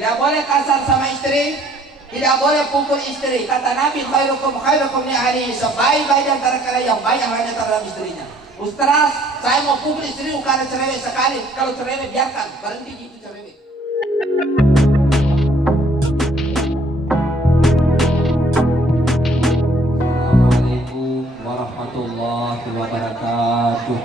Tidak boleh kasar sama istri, tidak boleh pukul istri. Kata Nabi, khairukum li ahlihi, sebaik-baik di antara kalian yang baik hanya terhadap istrinya. Ustaz, saya mau pukul istri karena cerewet sekali. Kalau cerewet biarkan, berhenti gitu cerewet. Assalamualaikum warahmatullahi wabarakatuh.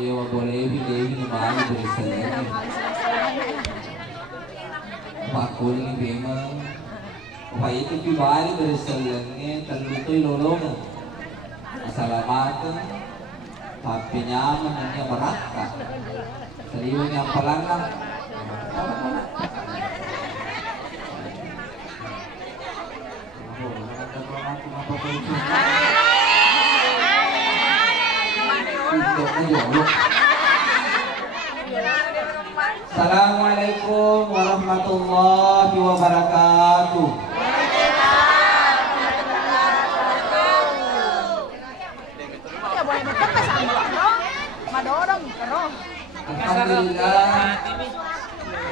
Iya, boleh ini mana berisanya. Pak kuning memang. Apa itu pibali berisanya terlutu lolong. Assalamualaikum. Tapi nyaman hanya merata. Serius yang pelanggan. Assalamualaikum warahmatullahi wabarakatuh.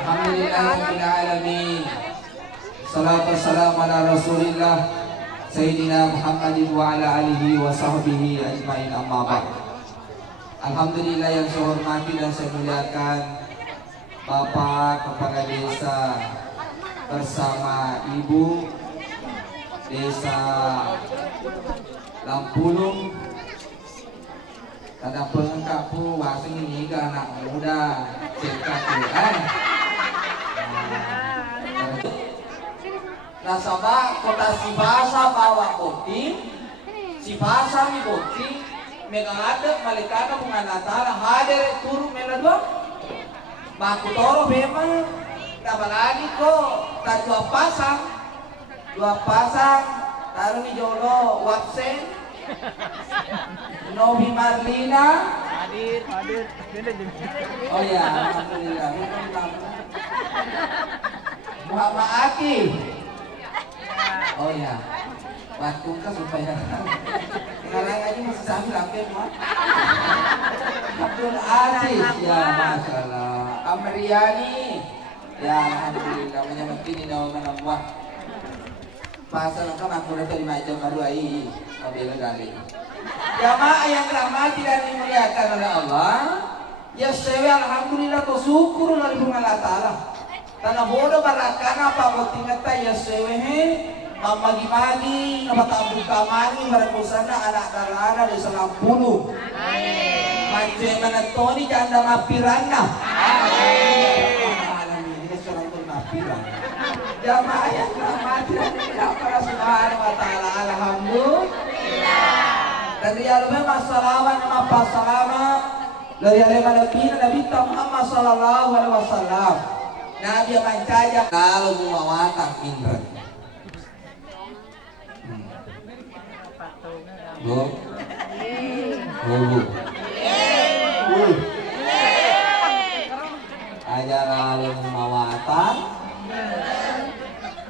Alhamdulillahirabbil alamin. Salatu wassalamu ala Rasulillah Sayyidina Muhammadin wa ala alihi wa sahbihi ajmain, amma ba'd. Alhamdulillah yang saya hormati dan saya muliakan Bapak Kepala Desa bersama Ibu Desa Lampulung. Kadang pengengkap pu wasing ini ke anak muda cekat Quran. Nasabah kota Sibasa bawa kopi, Sibasa mi kopi, megang ada malaikat menganatara hadir turun meladua. Baku toro memang dapat lagi kok tak dua pasang taruh di jolo waksen. Novi Marlina hadir. Oh ya, alhamdulillah. Muhammad Aki. Oh ya, waktu kan supaya kenalan aja masih sambil aktif mah. Abdul Aziz, ya masalah. Amriani, ya alhamdulillah. Menyambut ini nama menambah. Pasal kan aku udah terima aja baru ai kabel kali. Jamaah yang dirahmati dan dimuliakan oleh Allah, ya saya alhamdulillah bersyukur dari Allah Taala. Tanah bodoh barakana apa mau tinggal ya saya magi-magi nama tabung kamani barakusana anak darana di Selampulu. Amin. Macam mana Tony janda mapirana. Amin. Alhamdulillah seorang mapiran. Jamaah yang dirahmati Allah Subhanahu wa taala, alhamdulillah. Dari alamnya masalahnya nama pasalama dari alamnya Nabi Muhammad sallallahu alaihi wasallam. Nabi akan caja kalau mawatan indra. Go. Aja lalu mawatan.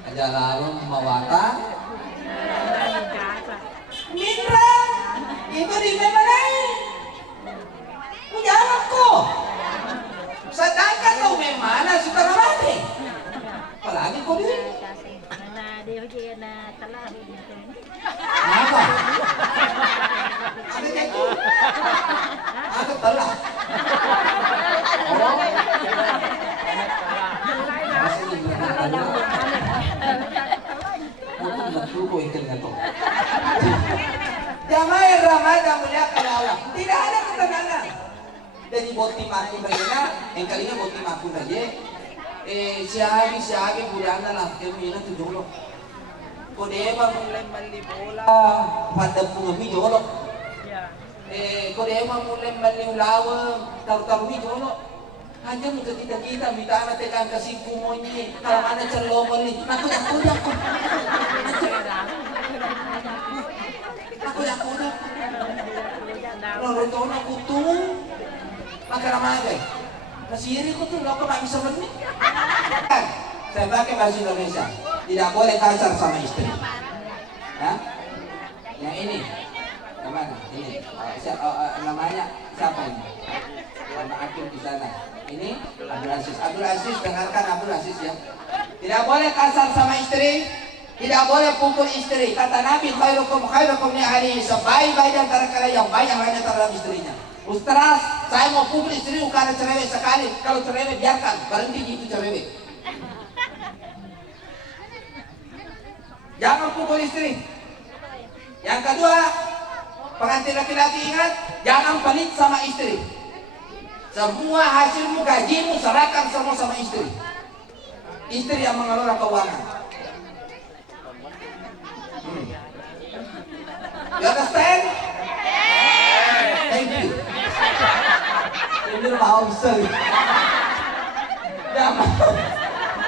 Aja lalu mawatan. Indra. Itu di mana? Jangan kok. Sedangkan kau memana suka mati. Apalagi kau dia. Apa? Ada itu. Ada telah. Jamaah yang Ramadan muliakan Allah. Tidak ada ketenangan. Dari boti mati bagaimana? Yang kalinya boti maku saja. Siagi budana lah. Kemina tu jolok. Kode apa mulai mali bola pada pungi jolok. Kode apa mulai mali ulawa tahu jolok. Hanya muka kita minta tekan kasih kumonyi. Kalau ada celomoli, aku. Nonton aku tuh makan ramagai. Nasiri ko tuh lo kok bisa menit. Saya pakai bahasa Indonesia. Tidak boleh kasar sama istri. Ya? Yang ini, yang mana? Ini. Namanya Siapa ini? Karena Akil di sana. Ini Abdul Aziz. Abdul Aziz, dengarkan Abdul Aziz ya. Tidak boleh kasar sama istri, tidak boleh pukul istri. Kata Nabi, khairukum li ahlihi, sebaik-baik di antara kalian yang baik yang hanya terhadap istrinya. Ustaz, saya mau pukul istri karena cerewet sekali. Kalau cerewet biarkan, berhenti gitu cerewet. Jangan pukul istri. Yang kedua, pengantin laki-laki ingat, jangan pelit sama istri. Semua hasilmu, gajimu serahkan semua sama istri. Istri yang mengelola keuangan. You understand? Thank you. Ini mau sel.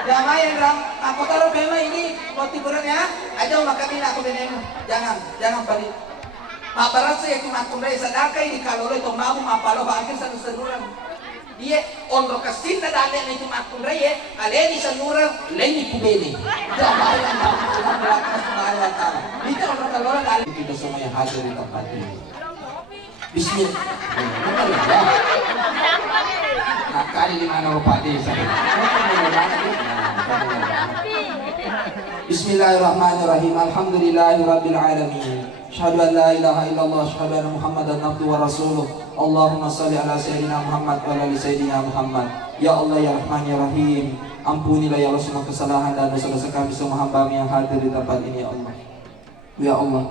Jangan yang ram. Aku taruh memang ini motivatornya ya. Aja makan ini aku benem. Jangan balik. Mabarat saya cuma kundai sedekah ini kalau itu mau mapalo akhir satu senuran. Dia ondro kasin na dane na cuma kundai ya. Aleni senuran leni kubeni. Jangan itu ondro kalau kali kita semua yang hadir di tempat ini. Bismillah. Nakali di mana Pak Desa. Bismillahirrahmanirrahim. Alhamdulillahirabbil alamin. Asyhadu an la ilaha illallah, asyhadu anna Muhammadan abduhu wa rasuluh. Allahumma shalli ala sayyidina Muhammad wa ala ali sayyidina Muhammad. Ya Allah ya Rahman ya Rahim. Ampunilah ya Allah semua kesalahan dan dosa-dosa kami semua hamba yang hadir di tempat ini ya Allah. Ya Allah,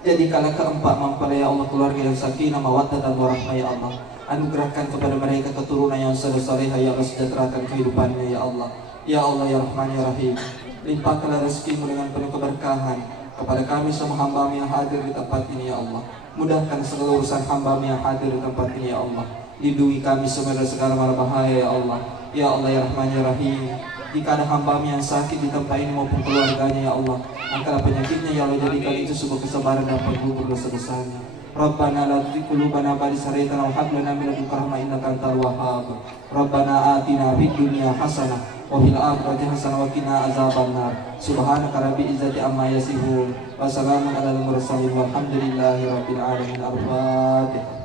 jadikanlah keempat mempelai ya Allah keluarga yang sakinah, mawaddah dan warahmah ya Allah. Anugerahkan kepada mereka keturunan yang saleh-saleh ya Allah, sejahterakan kehidupannya ya Allah. Ya Allah ya Rahman ya Rahim. Limpahkanlah rezekimu dengan penuh keberkahan kepada kami semua hamba yang hadir di tempat ini ya Allah. Mudahkan segala urusan hamba yang hadir di tempat ini ya Allah. Lindungi kami semua dari segala mara bahaya ya Allah. Ya Allah ya Rahman ya Rahim. Jika ada hamba yang sakit di tempat ini maupun keluarganya ya Allah, angkatlah penyakitnya ya Allah, jadikan itu sebuah kesabaran dan penghibur dosa-dosanya. Rabbana la tuzigh qulubana ba'da idh hadaytana wa hab lana min ladunka rahmah innaka antal wahhab. Rabbana atina fid dunya hasanah wa fil akhirati hasanah wa qina azabannar. Subhanaka rabbil izzati amma yasifun wa salamun alal mursalin walhamdulillahi rabbil alamin. Al-Fatihah.